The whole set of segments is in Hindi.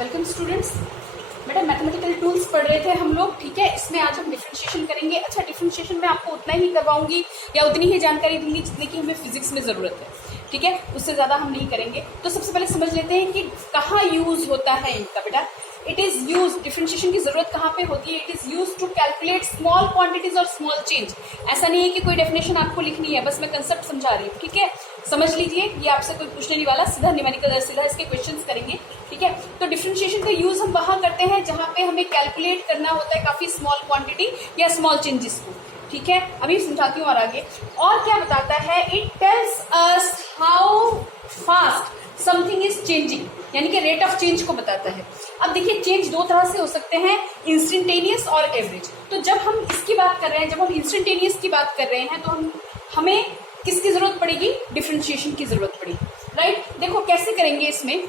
Welcome students. बेटा मैथमेटिकल टूल्स पढ़ रहे थे हम लोग, ठीक है। इसमें आज हम डिफरेंशिएशन करेंगे। अच्छा, डिफरेंशिएशन में आपको उतना ही करवाऊंगी या उतनी ही जानकारी दूंगी जितनी की हमें फिजिक्स में जरूरत है, ठीक है। उससे ज्यादा हम नहीं करेंगे। तो सबसे पहले समझ लेते हैं कि कहाँ यूज होता है इनका। बेटा इट इज यूज, डिफरेंशिएशन की जरूरत कहाँ पे होती है? It is use to calculate small quantities और स्मॉल चेंज। ऐसा नहीं है कि कोई डेफिनेशन आपको लिखनी है, बस मैं कंसेप्ट समझा रही हूँ, ठीक है। समझ लीजिए, ये आपसे कोई पूछने नहीं वाला, सीधा न्यूमेरिकल सीधा इसके क्वेश्चंस करेंगे, ठीक है। तो डिफरेंशिएशन का यूज हम वहां करते हैं जहां पे हमें कैलकुलेट करना होता है काफी स्मॉल क्वांटिटी या स्मॉल चेंजेस को, ठीक है। अभी समझाती हूँ और आगे। और क्या बताता है? It tells us how fast something is changing, यानी कि रेट ऑफ चेंज को बताता है। अब देखिए, चेंज दो तरह से हो सकते हैं, इंस्टेंटेनियस और एवरेज। तो जब हम इसकी बात कर रहे हैं, जब हम इंस्टेंटेनियस की बात कर रहे हैं, तो हमें किसकी जरूरत पड़ेगी? डिफरेंशिएशन की जरूरत पड़ेगी, राइट। देखो कैसे करेंगे इसमें।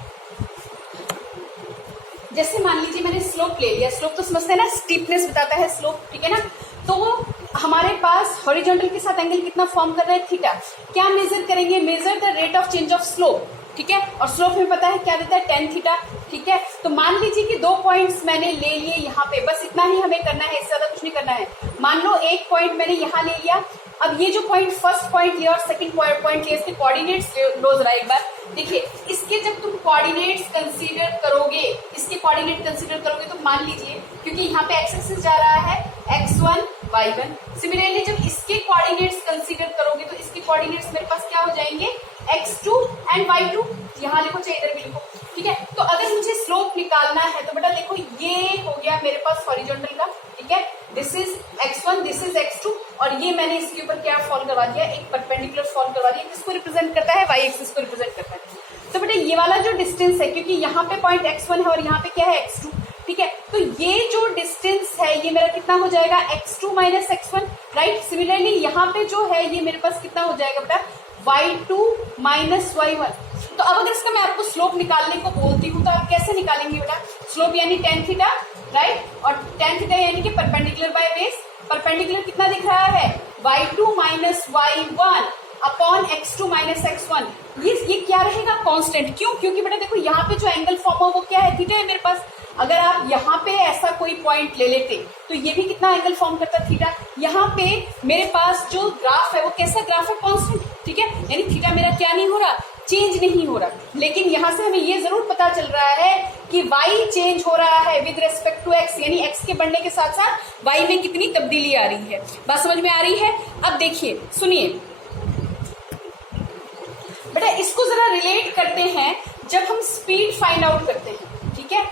जैसे मान लीजिए मैंने स्लोप ले लिया, स्लोप तो समझते हैं ना, स्टीपनेस बताता है स्लोप, ठीक है ना। तो हमारे पास हॉरिजॉन्टल के साथ एंगल कितना फॉर्म कर रहा है? थीटा। क्या मेजर करेंगे? Major the rate of change of slope, ठीक है। और स्लोप में पता है क्या देता है? tan थीटा, ठीक है। तो मान लीजिए कि 2 पॉइंट्स मैंने ले लिए यहाँ पे, बस इतना ही हमें करना है, इससे ज्यादा कुछ नहीं करना है। मान लो एक पॉइंट मैंने यहाँ ले लिया। अब ये जो पॉइंट, फर्स्ट पॉइंट लिया और सेकंड पॉइंट लिया, इसके कोऑर्डिनेट्स लो जरा एक बार। देखिए, इसके जब तुम कोऑर्डिनेट्स कंसीडर करोगे, इसके कोऑर्डिनेट कंसीडर करोगे, तो मान लीजिए क्योंकि यहाँ पे एक्स एक्सिस जा रहा है x1 y1। सिमिलरली जब इसके कोऑर्डिनेट्स कंसीडर करोगे तो इसके कोऑर्डिनेट्स मेरे पास क्या हो जाएंगे? x2 and y2। यहाँ लिखो चाहे इधर भी लिखो, ठीक है। तो अगर मुझे स्लोप निकालना है तो बेटा देखो, ये हो गया मेरे पास हॉरिजॉन्टल का, ठीक है। This is x1, this is x2, और ये मैंने इसके ऊपर क्या फॉल करवा दिया? एक परपेंडिकुलर फॉल करवा दिया। किसको रिप्रेजेंट करता है? y एक्सिस को रिप्रेजेंट करता है। तो बेटा ये वाला जो डिस्टेंस है, क्योंकि यहाँ पे पॉइंट x1 है और यहाँ पे क्या है? x2, ठीक है। तो ये जो डिस्टेंस है ये मेरा कितना हो जाएगा? x2 minus x1, right. Similarly यहाँ पे जो है ये मेरे पास कितना हो जाएगा बेटा? y2 minus y1। तो अब अगर इसका मैं आपको स्लोप निकालने को बोलती हूँ तो आप कैसे निकालेंगे बेटा? स्लोप यानी tan थीटा, राइट। और tan थीटा यानी कि परपेंडिकुलर बाय बेस। परपेंडिकुलर कितना दिख रहा है? y2 minus y1 upon x2 minus x1। ये क्या रहेगा? कांस्टेंट। क्यों? क्योंकि बेटा देखो, यहाँ पे जो एंगल फॉर्म हो वो क्या है? थीटा है मेरे पास। अगर आप यहाँ पे ऐसा कोई पॉइंट ले लेते तो ये भी कितना एंगल फॉर्म करता? थीटा। यहाँ पे मेरे पास जो ग्राफ है वो कैसा ग्राफ है? कांस्टेंट, ठीक है। यानी थीटा मेरा क्या नहीं हो रहा? चेंज नहीं हो रहा। लेकिन यहाँ से हमें ये जरूर पता चल रहा है कि y चेंज हो रहा है विद रेस्पेक्ट टू x, यानी x के बढ़ने के साथ साथ y में कितनी तब्दीली आ रही है। बात समझ में आ रही है? अब देखिए, सुनिए बेटा, इसको जरा रिलेट करते हैं जब हम स्पीड फाइंड आउट करते हैं, ठीक है।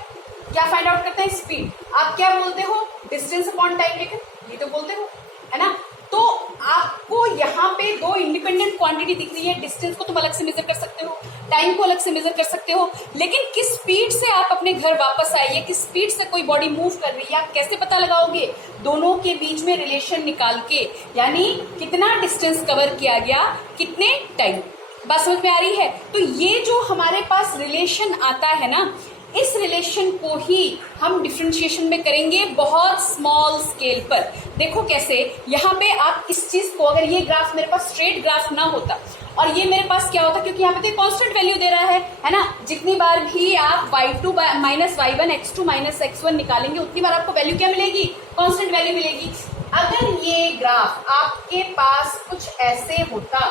क्या फाइंड आउट करते हैं? स्पीड। आप क्या बोलते हो? डिस्टेंस अपॉन टाइम लेकर, ये तो बोलते हो, है ना। तो आपको यहाँ पे दो इंडिपेंडेंट क्वांटिटी दिख रही है। डिस्टेंस को तुम अलग से मेजर कर सकते हो, टाइम को अलग से मेजर कर सकते हो, लेकिन किस स्पीड से आप अपने घर वापस आइए, किस स्पीड से कोई बॉडी मूव कर रही है, आप कैसे पता लगाओगे? दोनों के बीच में रिलेशन निकाल के, यानी कितना डिस्टेंस कवर किया गया, कितने टाइम। बात समझ में आ रही है? तो ये जो हमारे पास रिलेशन आता है ना, इस रिलेशन को ही हम डिफरेंशिएशन में करेंगे बहुत स्मॉल स्केल पर। देखो कैसे, यहाँ पे आप इस चीज को, अगर ये ग्राफ मेरे पास स्ट्रेट ग्राफ ना होता और ये मेरे पास क्या होता, क्योंकि यहाँ पे तो कांस्टेंट वैल्यू दे रहा है ना। जितनी बार भी आप y2 minus y1 x2 minus x1 निकालेंगे उतनी बार आपको वैल्यू क्या मिलेगी? कांस्टेंट वैल्यू मिलेगी। अगर ये ग्राफ आपके पास कुछ ऐसे होता,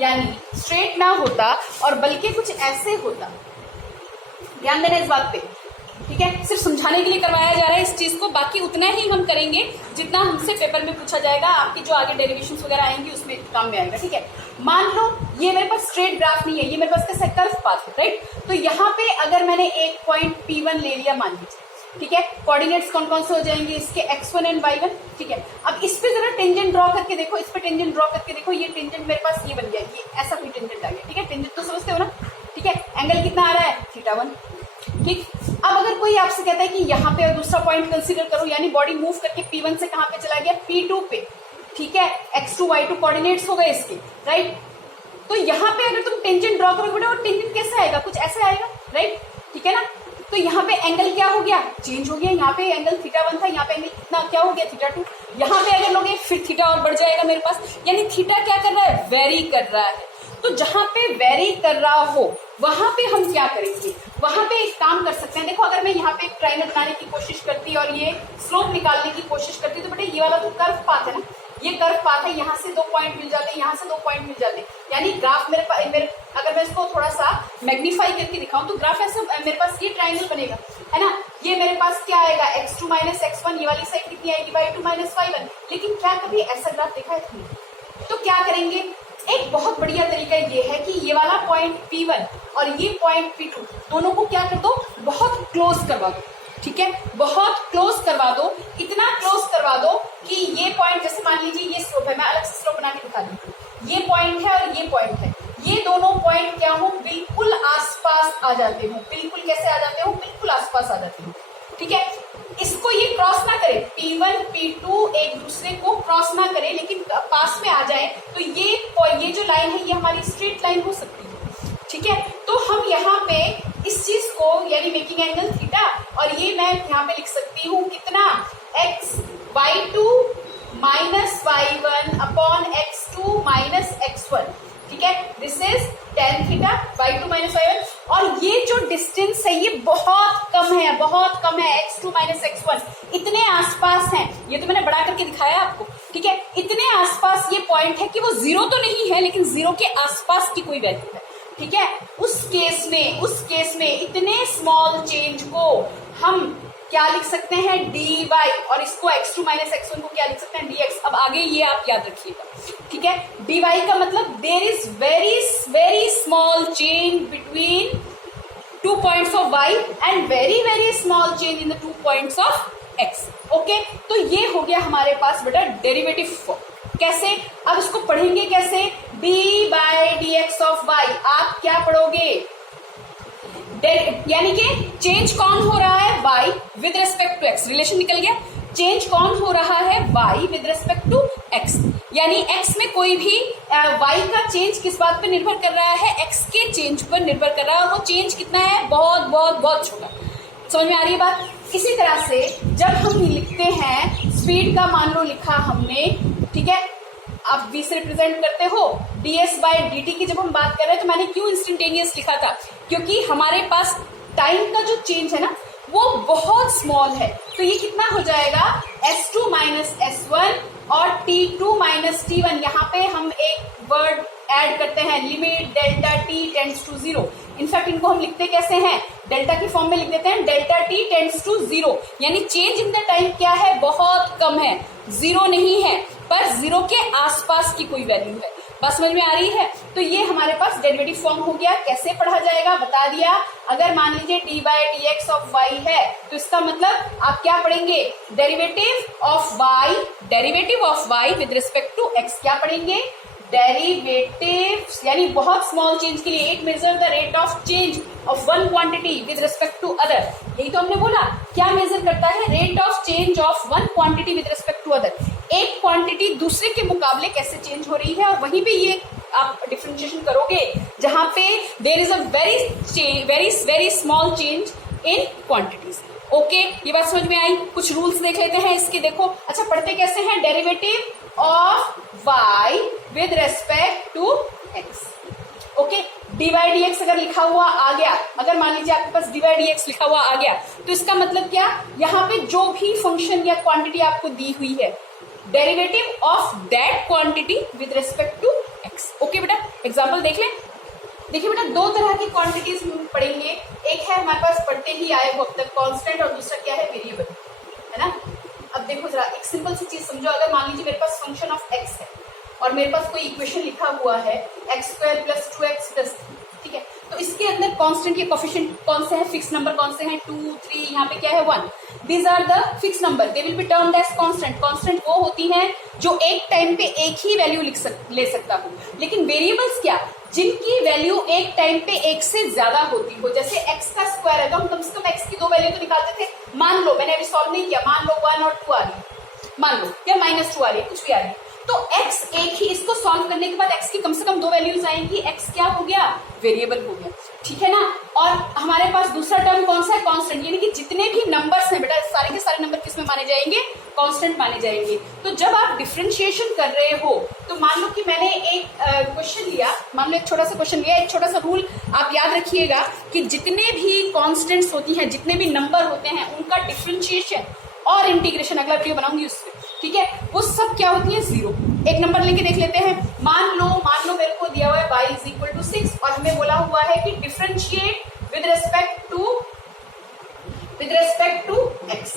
यानी स्ट्रेट ना होता और बल्कि कुछ ऐसे होता, ध्यान देना इस बात पे, ठीक है। सिर्फ समझाने के लिए करवाया जा रहा है इस चीज को, बाकी उतना ही हम करेंगे जितना हमसे पेपर में पूछा जाएगा। आपकी जो आगे डेरिवेशंस वगैरह आएंगी उसमें काम में आएगा, ठीक है। मान लो ये मेरे पास स्ट्रेट ग्राफ नहीं है, ये मेरे पास कैसा कर्व पाथ है, राइट। तो यहाँ पे अगर मैंने एक पॉइंट P1 ले लिया मान लीजिए, ठीक है। कोऑर्डिनेट्स कौन कौन से हो जाएंगे इसके? x1 एंड y1, ठीक है। अब इस पे जरा टेंजेंट ड्रॉ करके देखो, इस पे टेंजेंट ड्रॉ करके देखो। ये टेंजेंट मेरे पास ये बन गया, ये ऐसा कोई टेंजेंट आ गया, ठीक है। टेंजेंट तो समझते हो ना, ठीक है। एंगल कितना आ रहा है? θ1, ठीक। अब अगर कोई आपसे कहता है कि यहाँ पे और दूसरा पॉइंट कंसीडर करो, यानी बॉडी मूव करके P1 से कहाँ पे चला गया? P2 पे, ठीक है। x2 y2 कोऑर्डिनेट्स हो गए इसके, राइट। तो यहाँ पे अगर तुम टेंजेंट ड्रॉ करोगे बेटा, वो टेंजेंट कैसे आएगा? कुछ ऐसे आएगा, राइट, ठीक है ना। तो यहाँ पे एंगल क्या हो गया? चेंज हो गया। यहाँ पे एंगल θ1 था, यहाँ पे एंगल कितना क्या हो गया? θ2। यहाँ पे अगर लोगे फिर थीटा और बढ़ जाएगा मेरे पास, यानी थीटा क्या कर रहा है? वेरी कर रहा है। तो जहां पे वेरी कर रहा हो वहां पे हम क्या करेंगे, वहां पे एक काम कर सकते हैं। देखो अगर मैं यहाँ पे एक ट्रायंगल बनाने की कोशिश करती और ये स्लोप निकालने की कोशिश करती तो बेटा ये वाला तो कर्व पाथ है ना, ये कर्व पाथ है, यहाँ से 2 पॉइंट मिल जाते, यहाँ से 2 पॉइंट मिल जाते, यानी ग्राफ मेरे अगर मैं इसको थोड़ा सा मैग्नीफाई करके दिखाऊं तो ग्राफ ऐसा मेरे पास ये ट्रायंगल बनेगा, है ना। ये मेरे पास क्या आएगा, x2 माइनस x1, ये वाली साइड कितनी आएगी, y2 माइनस y1। लेकिन क्या कभी ऐसा ग्राफ देखा है तुमने? तो क्या करेंगे, एक बहुत बढ़िया तरीका ये है कि ये वाला पॉइंट P1 और ये पॉइंट P2 दोनों को क्या कर दो, बहुत क्लोज करवा दो, ठीक है, बहुत क्लोज करवा दो, इतना क्लोज करवा दो कि ये पॉइंट, जैसे मान लीजिए ये स्लोप है, मैं अलग से स्लोप बना के दिखा दूँ, ये पॉइंट है और ये पॉइंट है, ये दोनों पॉइंट क्या हो, बिल्कुल आसपास आ जाते हो, बिल्कुल कैसे आ जाते हो, बिल्कुल आसपास आ जाते हो, ठीक है। इसको ये क्रॉस ना करे, P1 P2 एक दूसरे को क्रॉस ना करे, लेकिन पास में आ जाए, तो ये जो लाइन है ये हमारी स्ट्रेट लाइन हो सकती है, ठीक है। तो हम यहाँ पे इस चीज को यानी मेकिंग एंगल थीटा, और ये मैं यहाँ पे लिख सकती हूँ कितना, y2 minus y1 upon x2 minus x1, ठीक है, this is tan theta y2 minus y1। और ये जो डिस्टेंस है ये बहुत कम है, बहुत कम है, x2 माइनस x1 इतने आसपास है, ये तो मैंने बड़ा करके दिखाया आपको, ठीक है, इतने आसपास ये पॉइंट है कि वो जीरो तो नहीं है लेकिन जीरो के आसपास की कोई वैल्यू है, ठीक है। उस केस में इतने स्मॉल चेंज को हम क्या लिख सकते हैं, dy, और इसको x2 माइनस x1 को क्या लिख सकते हैं, dx। अब आगे ये आप याद रखिएगा, ठीक है। dy का मतलब there is very small change between 2 points of y and very small change in the 2 points of x, okay. तो ये हो गया हमारे पास बेटा डेरिवेटिव फॉर्म। कैसे, अब इसको पढ़ेंगे कैसे, dy by dx of y, आप क्या पढ़ोगे, यानी कि चेंज कौन हो रहा है, y with respect to x, relation निकल गया, चेंज कौन हो रहा है, y with respect to x, यानी x में कोई भी y का चेंज किस बात पर निर्भर कर रहा है, x के चेंज पर निर्भर कर रहा है, और वो चेंज कितना है, बहुत छोटा। समझ में आ रही है बात। इसी तरह से जब हम लिखते हैं स्पीड का, मान लो लिखा हमने, ठीक है, आप v से रिप्रेजेंट करते हो, ds बाय dt की जब हम बात कर रहे हैं तो मैंने क्यों इंस्टेंटेनियस लिखा था, क्योंकि हमारे पास टाइम का जो चेंज है ना वो बहुत स्मॉल है, तो ये कितना हो जाएगा, s2 माइनस s1 और t2 माइनस t1। यहाँ पे हम एक वर्ड ऐड करते हैं, limit delta t tends to 0। In fact इनको हम लिखते कैसे हैं, डेल्टा की फॉर्म में लिख देते हैं, डेल्टा t टेंड्स टू 0, यानी चेंज इन द टाइम क्या है, बहुत कम है, 0 नहीं है, पर 0 के आसपास की कोई वैल्यू है। बात समझ में आ रही है। तो ये हमारे पास डेरिवेटिव फॉर्म हो गया। कैसे पढ़ा जाएगा बता दिया। अगर मान लीजिए d by d x of y है तो इसका मतलब आप क्या पढ़ेंगे, derivative of y with respect to x. क्या पढ़ेंगे, डेरिवेटिव, यानी बहुत स्मॉल चेंज के लिए it measure the rate of change of one quantity with respect to other. यही तो हमने बोला, क्या मेजर करता है, rate of change of one quantity with respect to other. एक क्वांटिटी दूसरे के मुकाबले कैसे चेंज हो रही है, और वहीं पे ये आप डिफरेंशिएशन करोगे जहां पे there is a very small change in quantities. Okay, ये बात समझ में आई। कुछ रूल्स देख लेते हैं इसके। देखो, अच्छा पढ़ते कैसे हैं, derivative of y with respect to x। Okay, d by d x अगर लिखा हुआ आ गया, अगर मान लीजिए आपके पास डी बाई डी एक्स लिखा हुआ आ गया तो इसका मतलब क्या, यहाँ पे जो भी फंक्शन या क्वांटिटी आपको दी हुई है, derivative of that quantity with respect to x. Okay बेटा, एग्जाम्पल देख लें। देखिए बेटा, दो तरह की क्वांटिटीज पढ़ेंगे। एक है हमारे पास पढ़ते ही आए हो अब तक, कांस्टेंट, और दूसरा क्या है, वेरिएबल, है ना। अब देखो जरा एक सिंपल सी चीज समझो। अगर मान लीजिए मेरे पास फंक्शन ऑफ एक्स है और मेरे पास कोई इक्वेशन लिखा हुआ है x square plus 2x plus, ठीक है, तो इसके अंदर कांस्टेंट के कोफिशिएंट कौन से हैं, फिक्स नंबर कौन से हैं, 2, 3, यहाँ पे क्या है 1। These are the fix number, they will be termed as constant. Constant वो होती हैं जो एक टाइम पे एक ही वैल्यू ले सकता हूँ। लेकिन वेरिएबल्स क्या, जिनकी वैल्यू एक टाइम पे एक से ज्यादा होती हो। जैसे x का स्क्वायर है तो हम कम से कम x की दो वैल्यू तो निकालते थे। मान लो, मैंने अभी सॉल्व नहीं किया, मान लो 1 और 2 आ रही है, मान लो, या -2 आ रही है, कुछ भी आ रही है, तो x एक ही, इसको सॉल्व करने के बाद x की कम से कम दो वैल्यूज आएंगी, x क्या हो गया, वेरिएबल हो गया, ठीक है ना। और हमारे पास दूसरा टर्म कौन सा है, कांस्टेंट, यानी कि जितने भी नंबर्स हैं बेटा, सारे के सारे नंबर किस किस में माने जाएंगे, कांस्टेंट माने जाएंगे। तो जब आप डिफरेंशिएशन कर रहे हो तो मान लो कि मैंने एक क्वेश्चन लिया, मान लो एक छोटा सा क्वेश्चन लिया, एक छोटा सा रूल आप याद रखिएगा कि जितने भी कांस्टेंट्स होती हैं, जितने भी नंबर होते हैं, उनका डिफरेंशिएशन और इंटीग्रेशन अगला वीडियो बनाऊंगी उससे, ठीक है, वो सब क्या होती है, जीरो। एक नंबर लेके देख लेते हैं। मान लो मेरे को दिया हुआ है y इज इक्वल टू 6 और हमें बोला हुआ है कि differentiate with respect to x,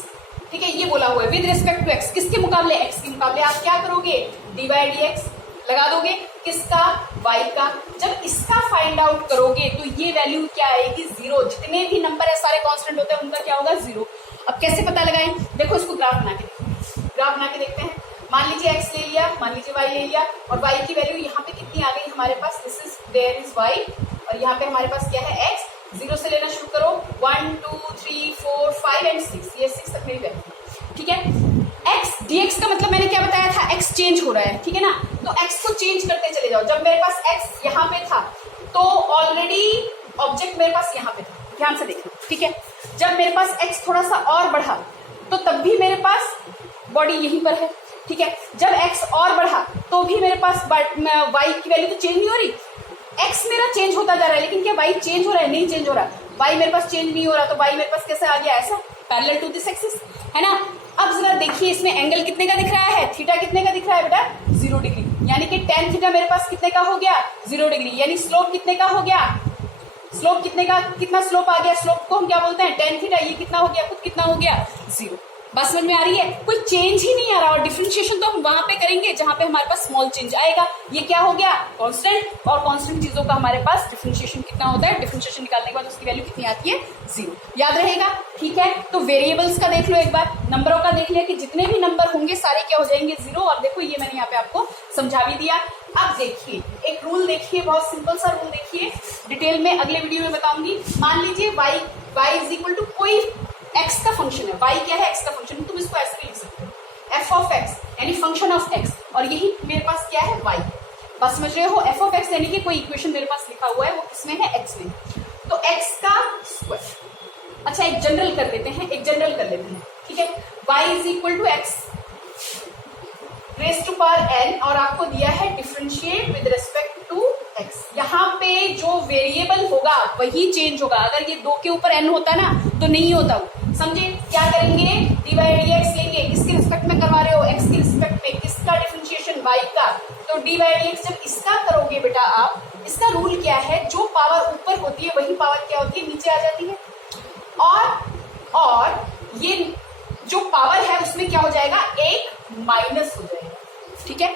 ठीक है, ये बोला हुआ है विद रिस्पेक्ट टू x, किसके मुकाबले, x के मुकाबले। आप क्या करोगे, dy dx लगा दोगे, किसका, y का। जब इसका फाइंड आउट करोगे तो ये वैल्यू क्या आएगी, जीरो। जितने भी नंबर है सारे कांस्टेंट होते हैं, उनका क्या होगा, जीरो। अब कैसे पता लगाएं, देखो इसको ग्राफ बना के देखते हैं। मान लीजिए x ले लिया, मान लीजिए y ले लिया, और y की वैल्यू यहाँ पे कितनी आ गई हमारे पास, देयर इज y, और यहाँ पे हमारे पास क्या है, x। जीरो से लेना शुरू करो, 1 2 3 4 5 एंड 6, ये 6 तक मेरी वैल्यू, ठीक है। x dx का मतलब मैंने क्या बताया था, x चेंज हो रहा है, ठीक है ना, तो x को चेंज करते चले जाओ। जब मेरे पास x यहाँ पे था तो ऑलरेडी ऑब्जेक्ट मेरे पास यहाँ पे था, ध्यान से देखना, ठीक है। जब मेरे पास x थोड़ा सा और बढ़ा तो तब भी मेरे पास बॉडी यहीं पर है, ठीक है। जब x और बढ़ा तो भी मेरे पास y की वैल्यू तो चेंज नहीं हो रही, x मेरा चेंज होता जा रहा है, लेकिन क्या y चेंज हो रहा है, नहीं चेंज हो रहा। y मेरे पास चेंज नहीं हो रहा, तो y मेरे पास कैसे आ गया, ऐसा पैरेलल टू दिस एक्सिस, है ना। अब जरा देखिए इसमें एंगल कितने का दिख रहा है, थीटा कितने का दिख रहा है बेटा, 0 डिग्री, यानी कि tan थीटा मेरे पास कितने का हो गया, 0 डिग्री, यानी स्लोप कितने का हो गया, स्लोप कितने का, कितना स्लोप आ गया, स्लोप को हम क्या बोलते हैं, tan थीटा, ये कितना हो गया, खुद कितना हो गया, 0। बात समझ में आ रही है, कोई चेंज ही नहीं आ रहा। और डिफरेंशिएशन तो हम वहां पे करेंगे जहां पे हमारे पास स्मॉल चेंज आएगा। ये क्या हो गया, कांस्टेंट, और कांस्टेंट चीजों का हमारे पास डिफरेंशिएशन कितना होता है, डिफरेंशिएशन निकालने के बाद उसकी वैल्यू कितनी आती है, 0, याद रहेगा, ठीक है। तो वेरिएबल्स का देख लो एक बार, नंबरों का देख लिया कि जितने भी नंबर होंगे सारे क्या हो जाएंगे, 0। और देखो ये मैंने यहाँ पे आपको समझा भी दिया। अब देखिए एक रूल देखिए, बहुत सिंपल सा रूल देखिए, डिटेल में अगले वीडियो में बताऊंगी। मान लीजिए y इज इक्वल टू कोई x का फंक्शन है, y क्या है, x का फंक्शन, तुम इसको ऐसे भी लिख सकते हो, f ऑफ x यानी फंक्शन ऑफ x, और यही मेरे पास क्या है, y। बस समझ रहे हो, f ऑफ x यानी कि कोई इक्वेशन मेरे पास लिखा हुआ है, वो किसमें है, x में, तो x का स्क्वायर। अच्छा एक जनरल कर लेते हैं, ठीक है। y is equal to x raise to power n, और आपको दिया है differentiate with respect to x। यहाँ पे जो वेरिएबल होगा वही चेंज होगा। अगर ये 2 के ऊपर n होता ना तो नहीं होता वो, समझे। क्या करेंगे, dy dx लेंगे, किसके रिस्पेक्ट में करवा रहे हो, x के रिस्पेक्ट में, किसका डिफरेंशिएशन, y का, तो dy dx जब इसका करोगे बेटा आप, इसका रूल क्या है, जो पावर ऊपर होती है वही पावर क्या होती है, नीचे आ जाती है, और ये जो पावर है उसमें क्या हो जाएगा, एक माइनस हो जाएगा, ठीक है।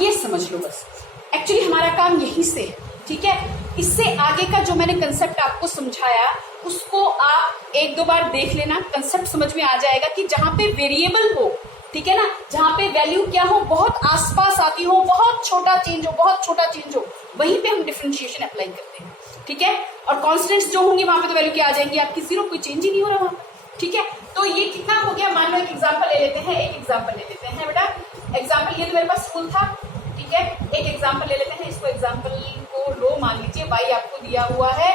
ये समझ लो बस, एक्चुअली हमारा काम यहीं से है, ठीक है। इससे आगे का जो मैंने कंसेप्ट आपको समझाया उसको आप 1-2 बार देख लेना, कंसेप्ट समझ में आ जाएगा कि जहां पे वेरिएबल हो, ठीक है ना, जहां पे वैल्यू क्या हो, बहुत आसपास आती हो, बहुत छोटा चेंज हो, वहीं पे हम डिफरेंशिएशन अप्लाई करते हैं, ठीक है। और कॉन्स्टेंट्स जो होंगे वहां पे तो वैल्यू क्या आ जाएंगी आपकी, 0, कोई चेंज ही नहीं हो रहा वहां, ठीक है। तो ये कितना हो गया, मान लो एक एग्जाम्पल ले लेते हैं, बेटा एग्जाम्पल, ये तो मेरे पास रूल था, ठीक है। एक एग्जाम्पल ले लेते हैं, इसको एग्जाम्पल को लो, मान लीजिए y आपको दिया हुआ है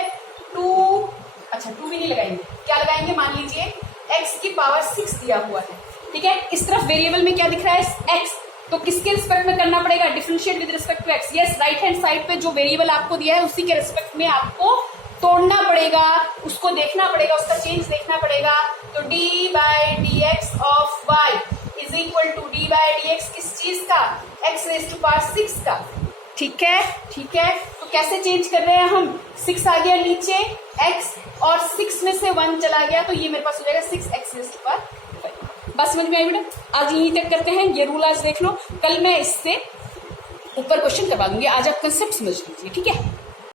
2, अच्छा 2 भी नहीं लगाएंगे, क्या लगाएंगे, मान लीजिए x की पावर 6 दिया हुआ है, ठीक है। इस तरफ वेरिएबल में क्या दिख रहा है, x, तो किसके रिस्पेक्ट में करना पड़ेगा, differentiate with respect to x। Yes, right hand side पे जो वेरिएबल आपको दिया है उसी के रिस्पेक्ट में आपको तोड़ना पड़ेगा, उसको देखना पड़ेगा, उसका चेंज देखना पड़ेगा। तो d by d x of y is equal to d by d x किस चीज का, x रेज टू पावर 6 का, ठीक है। तो कैसे चेंज कर रहे हैं हम, 6 आ गया नीचे x, और 6 में से 1 चला गया, तो ये मेरे पास हो जाएगा 6x रेज टू पावर 5। बस समझ में आई बेटा, आज यहीं तक करते हैं, ये रूल आज देख लो, कल मैं इससे ऊपर क्वेश्चन करवा दूंगी, आज आप कंसेप्ट समझ लीजिए, ठीक है।